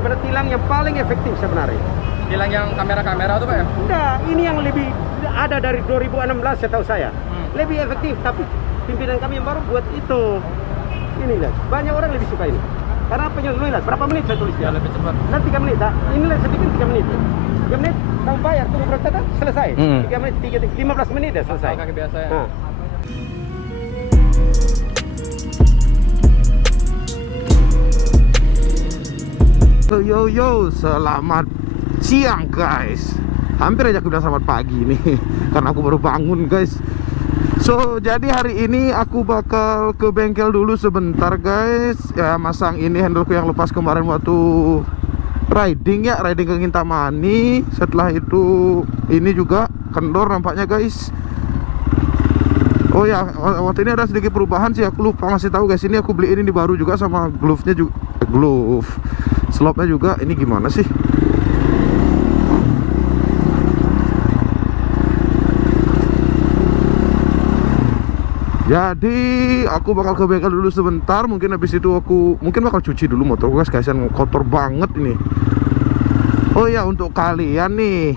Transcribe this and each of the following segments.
sebenarnya tilang yang paling efektif sebenarnya. Tilang yang kamera-kamera tuh Pak ya? Enggak, ini yang lebih ada dari 2016 setahu saya. Lebih efektif, tapi pimpinan kami yang baru buat itu. Ini lihat, banyak orang lebih suka ini. Karena penyelesaian, berapa menit saya tulis Ya, lebih cepat. Nanti 3 menit, inilah saya bikin 3 menit. 3 menit, kamu bayar, tunggu berapa dah, selesai. 3 menit, 15 menit dah selesai. Kaki biasa ya. Nah. Yo, selamat siang guys. Hampir aja aku bilang selamat pagi nih, karena aku baru bangun guys. So, jadi hari ini aku bakal ke bengkel dulu sebentar guys. Ya, masang ini handleku yang lepas kemarin waktu riding ke Kintamani. Setelah itu ini juga kendor nampaknya guys. Oh ya, waktu ini ada sedikit perubahan sih, aku lupa ngasih tahu guys. Ini aku beli ini baru juga sama glove-nya juga, glove slopnya juga. Ini gimana sih? Jadi aku bakal ke bengkel dulu sebentar. Mungkin habis itu aku bakal cuci dulu motor guys, kasihan kotor banget ini. Oh ya, untuk kalian nih,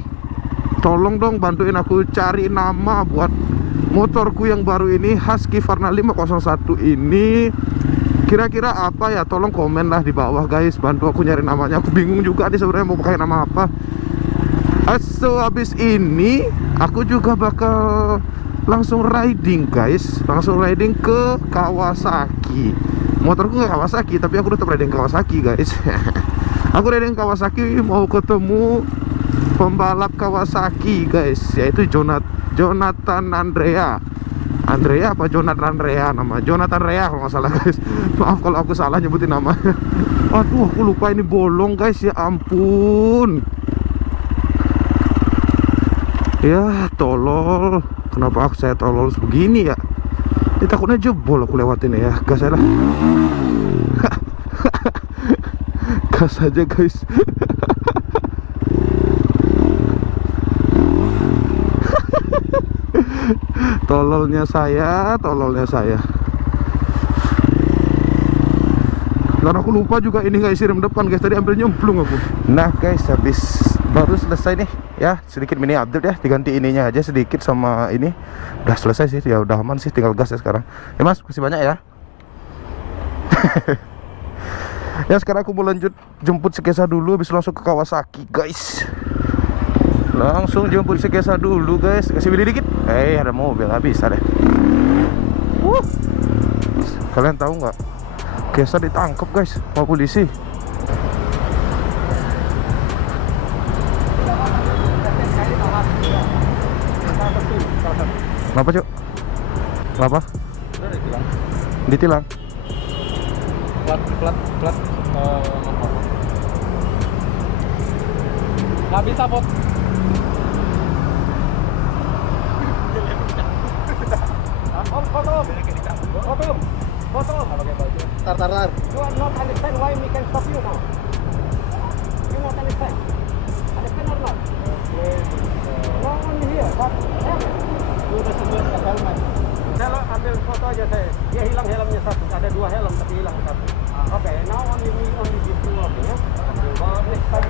tolong dong bantuin aku cari nama buat motorku yang baru ini, Husky Varna 501 ini. Kira-kira apa ya? Tolong komen lah di bawah guys, bantu aku nyari namanya. Aku bingung juga nih sebenarnya mau pakai nama apa. So habis ini aku juga bakal langsung riding guys, langsung riding ke Kawasaki. Motorku nggak Kawasaki, tapi aku tetap riding Kawasaki guys. Aku riding Kawasaki, mau ketemu pembalap Kawasaki guys, yaitu Jonathan Andrea apa Jonathan Rea, nama Jonathan Rea kalau nggak salah guys. Maaf kalau aku salah nyebutin namanya. Aduh, aku lupa ini bolong guys, ya ampun. Ya tolol, kenapa saya tolol begini ya? Ini takutnya jebol aku lewatin ya. Gas aja lah. Gas aja guys. Tololnya saya. Dan aku lupa juga ini nggak isi rem depan guys, tadi ambil nyemplung aku. Nah guys, habis baru selesai nih ya, sedikit mini update ya, diganti ininya aja sedikit sama ini. Udah selesai sih, ya udah aman sih, tinggal gas ya sekarang. Ya mas, masih banyak ya. Ya sekarang aku mau lanjut jemput si Kesa dulu, habis langsung ke Kawasaki guys. Langsung jemput si Kesa dulu guys. Kasih beli dikit. Ada mobil, nggak bisa deh. Kalian tahu nggak? Kesa ditangkap guys sama polisi. Kenapa cuk? Kenapa? Ditilang. Plat nggak bisa pot. Foto. Tar. You are not understand why we can stop you now. You not understand. Understand or not? No only here, but you udah sebelum ke helmet. Saya ambil foto aja saya. Dia hilang helmnya satu. Ada 2 helm tapi hilang satu. Oke, now only give two of them ya. Next time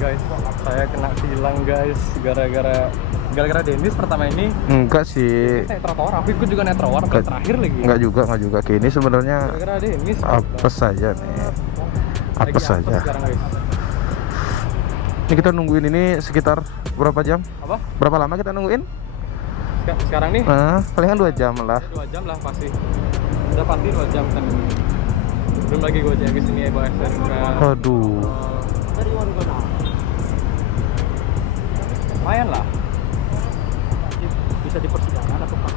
Guys, saya kena tilang guys gara-gara Dennis pertama ini. enggak sih. Saya trotoar, tapi gue juga naik trotoar terakhir lagi. Enggak juga. Kayak ini sebenarnya Gara-gara Dennis. apes saja nih. Apes saja. Sekarang guys. Ini kita nungguin ini sekitar berapa jam? Apa? Berapa lama kita nungguin? Sekarang nih? Palingan 2 jam lah. 2 jam lah pasti. Udah pasti 2 jam kan. Belum lagi gue cek ke sini bawa SNK. Aduh. Lumayan lah. Bisa di persidangan atau pas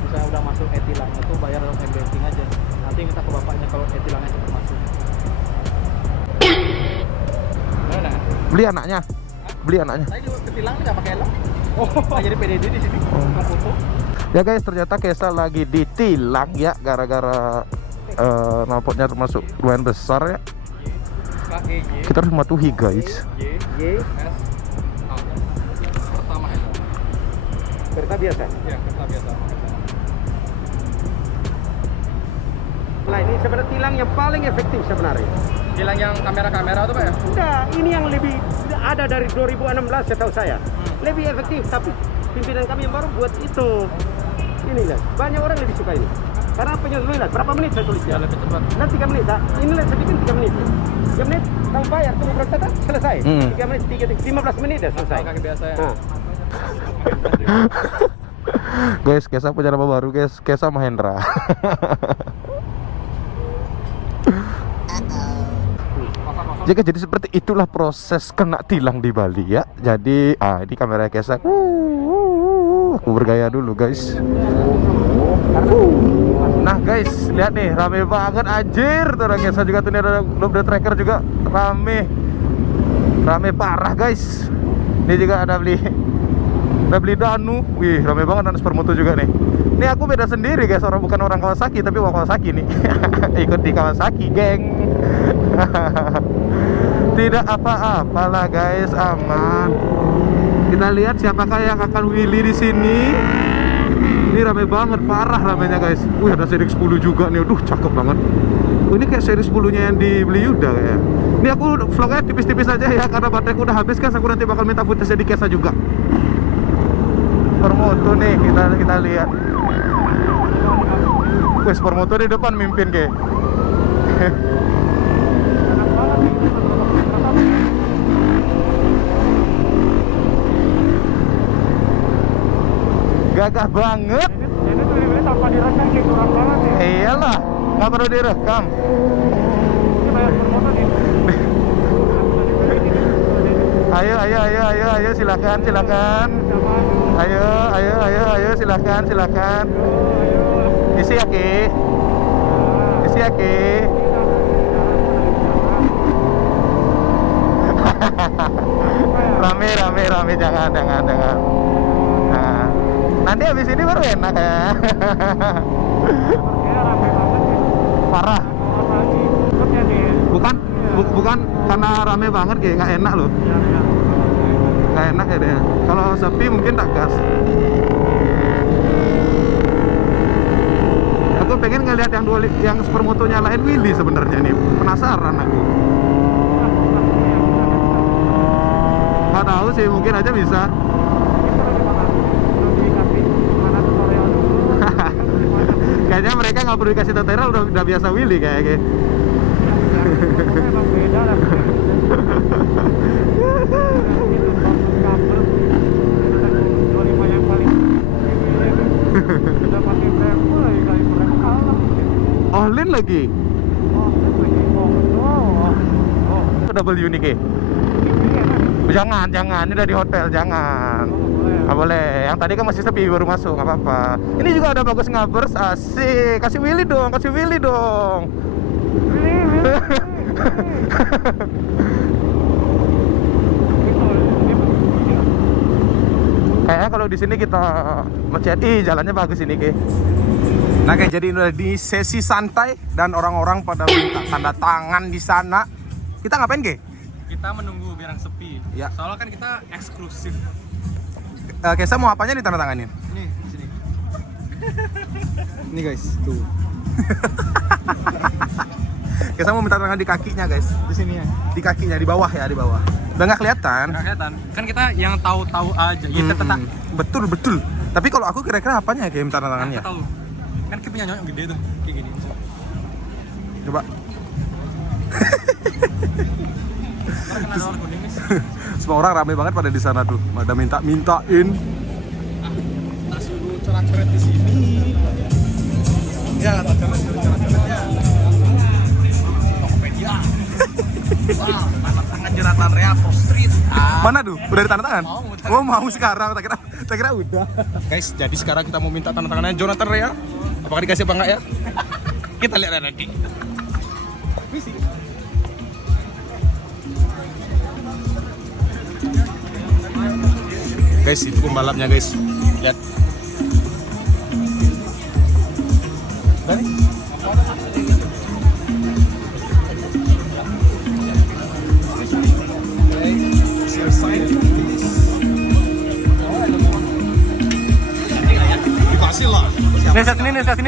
misalnya udah masuk e-tilangnya tuh bayar e-banking aja. Nanti minta ke bapaknya kalau e-tilangnya sudah masuk. Mana? Beli anaknya. Beli anaknya. Saya juga ketilang nggak pakai helm. Jadi PDD di sini. Foto. Ya guys, ternyata Kesa lagi ditilang ya gara-gara knalpotnya termasuk lumayan besar ya. Kita harus mematuhi guys. Pertama ya. Kereta biasa. Iya, kereta biasa. Nah, ini sebenarnya tilang yang paling efektif sebenarnya. Tilang yang kamera-kamera tuh Pak ya? Enggak, ini yang lebih ada dari 2016 setahu saya. Lebih efektif, tapi pimpinan kami yang baru buat itu. Inilah, banyak orang lebih suka ini. Karena penyesuaian, berapa menit saya tulis ya? Lebih cepat. Nanti 3 menit, ini saya bikin 3 menit. 3 menit, kamu bayar, kamu berkata selesai. 3 menit, 15 menit dah selesai. Kaki biasa ya. Nah. Guys, Kesa punya nama baru guys, Kesa Mahendra. Jadi seperti itulah proses kena tilang di Bali ya. Jadi ini kamera Kesa. Aku bergaya dulu guys. Nah guys, lihat nih, rame banget anjir. Tuh orang Kesa juga tuh, nih ada Globe Tracker juga rame. Rame parah guys. Ini juga ada beli Danu. Wih, rame banget. Dan Supermoto juga nih. Ini aku beda sendiri guys, bukan orang Kawasaki tapi orang Kawasaki nih. Ikut di Kawasaki, geng. Tidak apa-apalah guys, aman. Kita lihat siapakah yang akan wheelie di sini. Ini rame banget, parah ramenya guys. Wih, ada seri 10 juga nih. Aduh, cakep banget. Ini kayak seri 10-nya yang dibeli Yuda kayaknya. Ini aku vlognya tipis-tipis aja ya, karena bateraiku udah habis guys. Aku nanti bakal minta footage di Kesa juga. Supermoto nih, kita lihat. Wih, Supermoto di depan mimpin kayak. Gagah banget. Ini tuh tanpa direkam kayak kurang banget ya. Iyalah, nggak perlu direkam. Ini bayar Supermoto nih. Ayo, silakan. Ayo, silakan. Isi ya, Ki. Rame, jangan. Nah, nanti habis ini baru enak ya. Parah. Bukan karena rame banget kayak nggak enak loh. Nggak enak ya deh. Kalau sepi mungkin tak gas. Aku pengen ngeliat yang Supermoto nyalain wheelie sebenarnya nih. Penasaran aku. Nggak tahu sih, mungkin aja bisa. Kayaknya mereka nggak perlu dikasih tutorial, udah biasa wheelie kayaknya. Memang beda lah. Olin lagi. Double unique. Jangan, ini udah di hotel, jangan. Nggak boleh. Yang tadi kan masih sepi, baru masuk, nggak apa-apa. Ini juga ada bagus ngabers, asik. Kasih Willy dong. Kayaknya kalau di sini kita ngechat, jalannya bagus ini, Ki. Nah, kayak jadi udah di sesi santai dan orang-orang pada minta tanda tangan di sana. Kita ngapain, Ki? Kita menunggu biar sepi. Ya. Soalnya kan kita eksklusif. Kesa mau apanya ditandatanganin? Nih, di sini. Ini guys, tuh. Kesa mau minta tangan di kakinya, guys. Di sini ya. Di kakinya, di bawah ya, di bawah. Udah nggak kelihatan. Nggak kelihatan. Kan kita yang tahu-tahu aja. Kita tetap. Betul. Tapi kalau aku kira-kira apanya ya, kayak minta tanda tangannya? Tahu. Kan kita punya nyonyok gede tuh, kayak gini. Coba. Semua orang ramai banget pada di sana tuh. Pada mintain. Suruh coret-coret di sini. Ya, coret-coretnya. Tokopedia. Tanda tangan Jonathan Rea Pro Street. Mana tuh? Udah ditanda tangan? Mau sekarang. Tak kira udah. Guys, jadi sekarang kita mau minta tanda tangannya Jonathan Rea. Apakah dikasih apa enggak ya? Kita lihat nanti. Misi. Guys, itu pembalapnya guys. Lihat.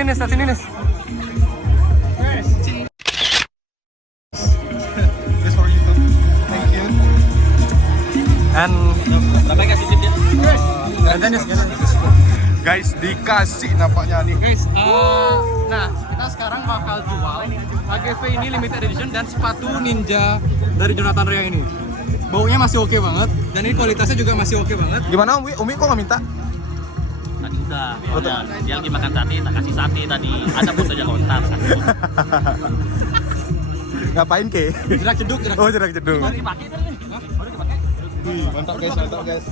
Nes, sini. Guys, dikasih nampaknya nih. Guys, nah kita sekarang bakal jual AGV ini limited edition dan sepatu ninja dari Jonathan Rea ini. Baunya masih oke banget dan ini kualitasnya juga masih oke banget. Gimana Umi kok nggak minta? Tadi udah. Dia lagi makan sate, tak kasih sate tadi. Ada pun saja kontak. Ngapain ke? Jerak jeduk. Oh, jerak jeduk. Udah dipakai tadi nih. Udah dipakai. Mantap guys.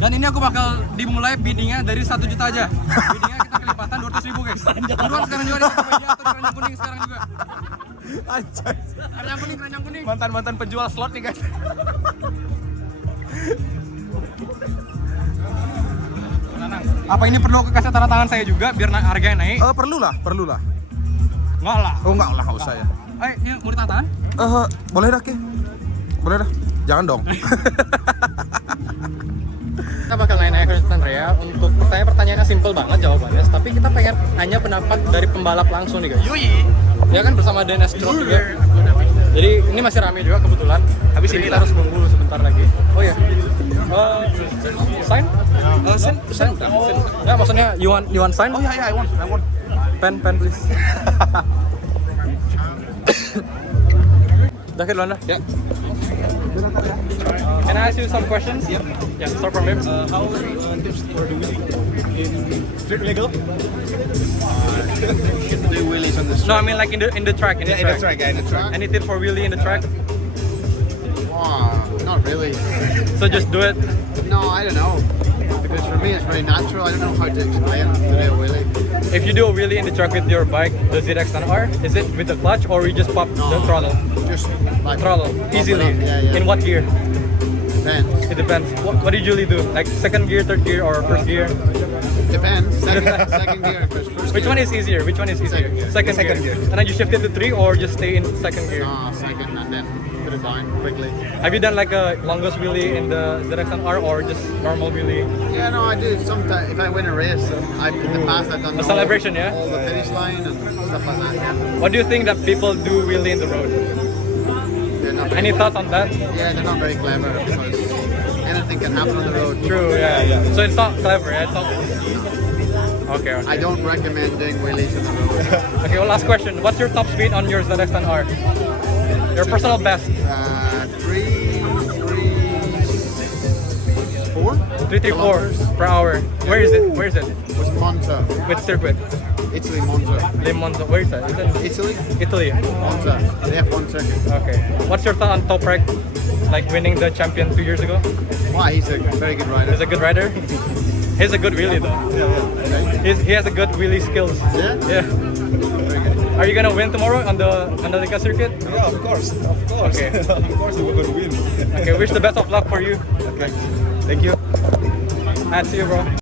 Dan ini aku bakal dimulai biddingnya dari 1 juta aja. Biddingnya kita kelipatan 200.000 guys. Buruan sekarang juga di Tokopedia atau di Keranjang Kuning sekarang juga. Anjay. Keranjang Kuning. Mantan penjual slot nih guys. Apa ini perlu aku kasih tanda tangan saya juga biar harganya naik? Perlu lah. Enggak lah. Oh enggak lah, nggak usah ya. Ini mau ditanda tangan? Boleh dah ke? Boleh dah. Jangan dong. Kita bakal nanya ke Jonathan Rea untuk pertanyaannya simple banget jawabannya, tapi kita pengen nanya pendapat dari pembalap langsung nih guys. Yui. Ya kan bersama Dennis Stroll juga. Jadi ini masih rame juga kebetulan. Habis Jadi ini kita lah. harus nunggu sebentar lagi. Oh ya. Sign? Sign. Ya maksudnya you want sign? Oh ya, I want. Pen please. Udah ke duluan dah. Ya. Can I ask you some questions? Yep. Yeah, start from him. How tips for the wheelie in street legal? Do wheelies on the No, I mean like in the track. In the track. Any tips for wheelie in the track? Not really. So just do it. No, I don't know. Because for me it's very natural. I don't know how to explain to do a wheelie. If you do a wheelie in the track with your bike, the ZX-10R, is it with the clutch or you just pop the throttle? Just like Throttle, pop easily. it up. Yeah. In what gear? Depends. It depends. What do you usually do? Like second gear, third gear, or first gear? Depends. Second gear. First Which gear. one is easier? Which one is easier? Second gear. Second gear. And then you shift it to 3 or just stay in second gear? No, second and then put it down quickly. Have you done like a longest wheelie in the ZX-10R or just normal wheelie? Yeah, no, I do sometimes. If I win a race, in the past I've done A celebration, yeah? all the finish line and stuff like that. Yeah. What do you think that people do wheelie in the road? They're not Any thoughts on that? Yeah, they're not very clever because anything can happen on the road. True, yeah. So it's not clever, yeah? It's not... Okay. I don't recommend doing wheelies on the road. Okay, well, last question. What's your top speed on your ZX-10R? Your personal best? 334 per hour. Where is it? Was Monza, Which circuit? Italy, Monza. Le Monza. Where is that? Is it Italy, Italy? Monza, the F1 circuit. Okay. What's your thought on Toprak, like winning the champion 2 years ago? Wow, he's a very good rider. He's a good rider. He's a good wheelie though. He has a good wheelie skills. Yeah? Yeah. Very good. Are you gonna win tomorrow on the Liga circuit? Yeah, of course. Okay. Of course, we're going to win. Okay. Wish the best of luck for you. Okay. Thank you. And see you, bro.